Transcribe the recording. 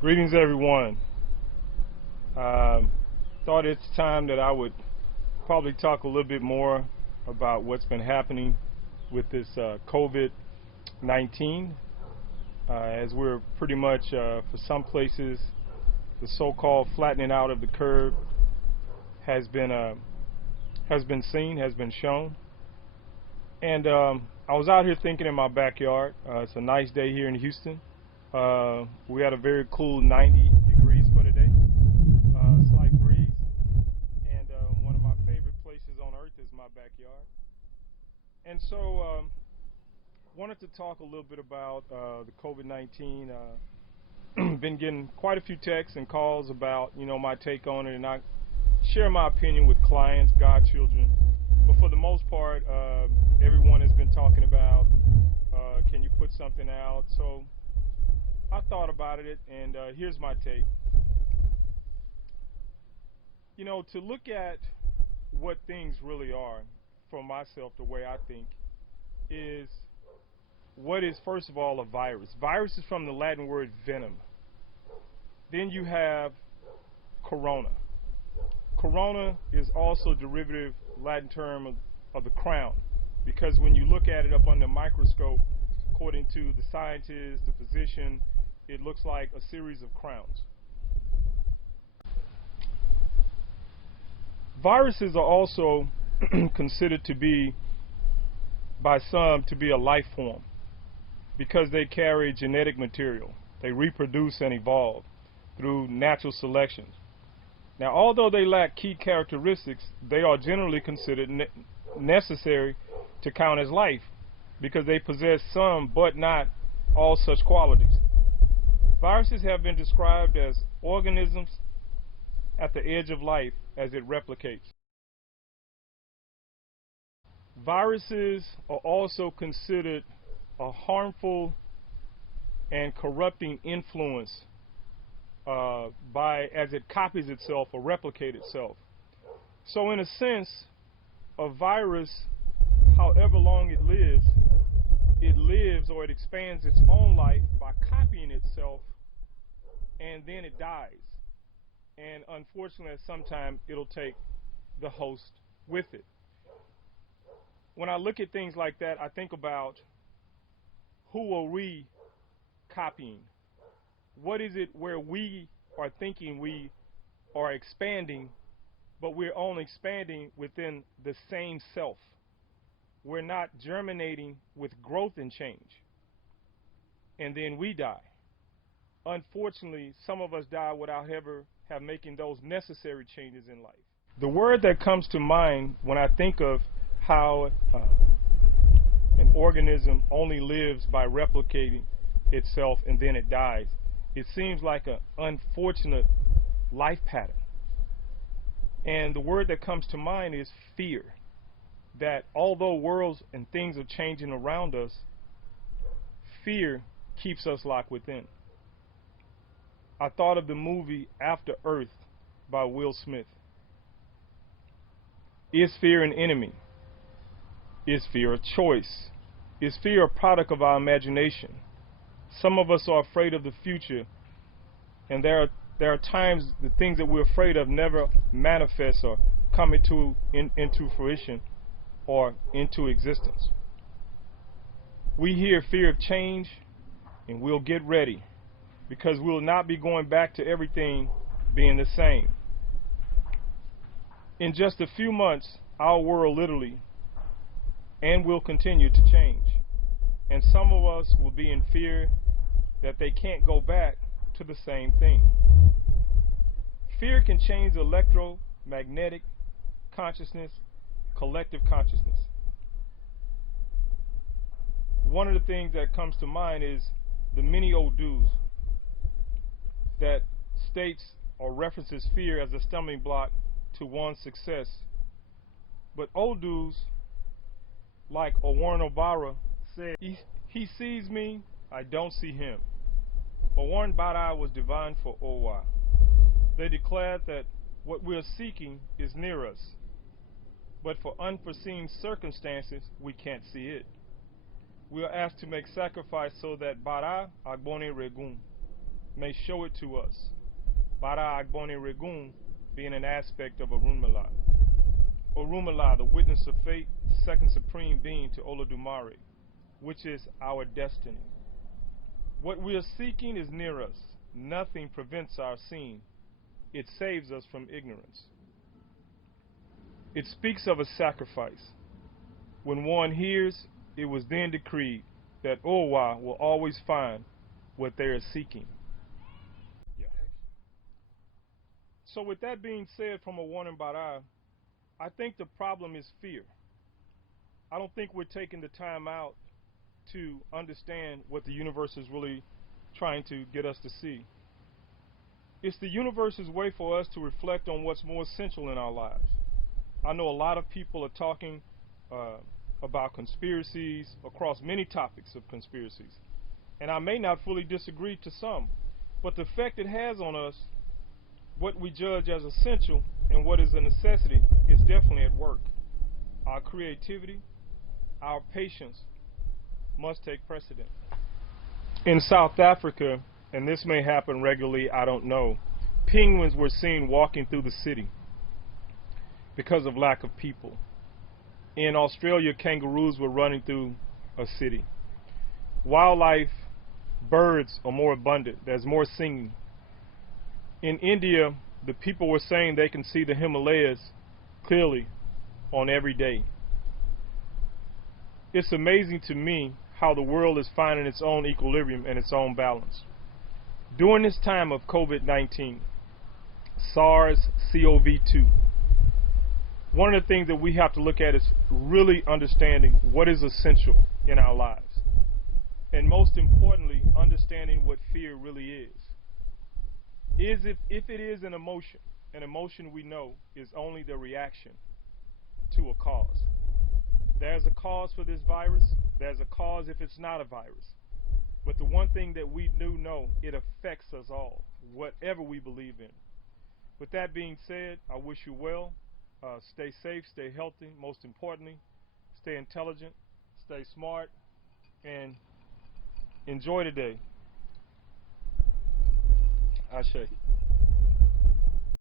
Greetings, everyone. Thought it's time that I would probably talk a little bit more about what's been happening with this COVID-19, as we're pretty much, for some places, the so-called flattening out of the curve has been seen, has been shown. And I was out here thinking in my backyard. It's a nice day here in Houston. We had a very cool 90 degrees for today, slight breeze, and one of my favorite places on earth is my backyard. And so wanted to talk a little bit about the COVID-19. Been getting quite a few texts and calls about, my take on it, and I share my opinion with clients, godchildren. But for the most part, everyone has been talking about, can you put something out? So I thought about it, and here's my take. To look at what things really are, for myself, the way I think, is what is, first of all, a virus. Virus is from the Latin word venom. Then you have corona. Corona is also a derivative Latin term of the crown, because when you look at it up under a microscope, according to the scientist, the physician, it looks like a series of crowns. Viruses are also considered to be, by some, to be a life form, because they carry genetic material. They reproduce and evolve through natural selection. Now, although they lack key characteristics, they are generally considered necessary to count as life, because they possess some but not all such qualities. Viruses have been described as organisms at the edge of life as it replicates. Viruses are also considered a harmful and corrupting influence as it copies itself or replicates itself. So in a sense, a virus, however long it lives or it expands its own life by copying itself, and then it dies. And unfortunately, at some time, it'll take the host with it. When I look at things like that, I think about, who are we copying? What is it where we are thinking we are expanding, but we're only expanding within the same self? We're not germinating with growth and change. And then we die. Unfortunately, some of us die without ever making those necessary changes in life. The word that comes to mind when I think of how an organism only lives by replicating itself and then it dies, it seems like an unfortunate life pattern. And the word that comes to mind is fear. That although worlds and things are changing around us, fear keeps us locked within. I thought of the movie After Earth by Will Smith. Is fear an enemy? Is fear a choice? Is fear a product of our imagination? Some of us are afraid of the future, and there are times the things that we're afraid of never manifest or come into fruition or into existence. We hear fear of change, and we'll get ready, because we'll not be going back to everything being the same. In just a few months, our world literally and will continue to change. And some of us will be in fear that they can't go back to the same thing. Fear can change electromagnetic consciousness, collective consciousness. One of the things that comes to mind is the many O.I.D.S.I that states or references fear as a stumbling block to one's success. But O.I.D.S.I, like Warren Obara said, he sees me, I don't see him. O.I.D.S.I was divine for O.I. They declared that what we're seeking is near us, but for unforeseen circumstances, we can't see it. We are asked to make sacrifice so that Bara Agbone Regum, may show it to us. Bara Agbone Regun being an aspect of Orunmila. Orunmila, the witness of fate, second supreme being to Olodumare, which is our destiny. What we are seeking is near us. Nothing prevents our seeing. It saves us from ignorance. It speaks of a sacrifice. When one hears, it was then decreed that Owa will always find what they are seeking. Yeah. So with that being said from a warning bara, I think the problem is fear. I don't think we're taking the time out to understand what the universe is really trying to get us to see. It's the universe's way for us to reflect on what's more essential in our lives. I know a lot of people are talking about conspiracies across many topics of conspiracies. And I may not fully disagree to some, but the effect it has on us, what we judge as essential and what is a necessity, is definitely at work. Our creativity, our patience must take precedent. In South Africa, and this may happen regularly, I don't know, penguins were seen walking through the city because of lack of people. In Australia, kangaroos were running through a city. Wildlife, birds are more abundant. There's more singing. In India, the people were saying they can see the Himalayas clearly on every day. It's amazing to me how the world is finding its own equilibrium and its own balance. During this time of COVID-19, SARS-CoV-2, one of the things that we have to look at is really understanding what is essential in our lives. And most importantly, understanding what fear really is. If it is an emotion we know is only the reaction to a cause. There's a cause for this virus. There's a cause if it's not a virus. But the one thing that we do know, it affects us all, whatever we believe in. With that being said, I wish you well. Stay safe, stay healthy. Most importantly, stay intelligent, stay smart, and enjoy the day. Ashe.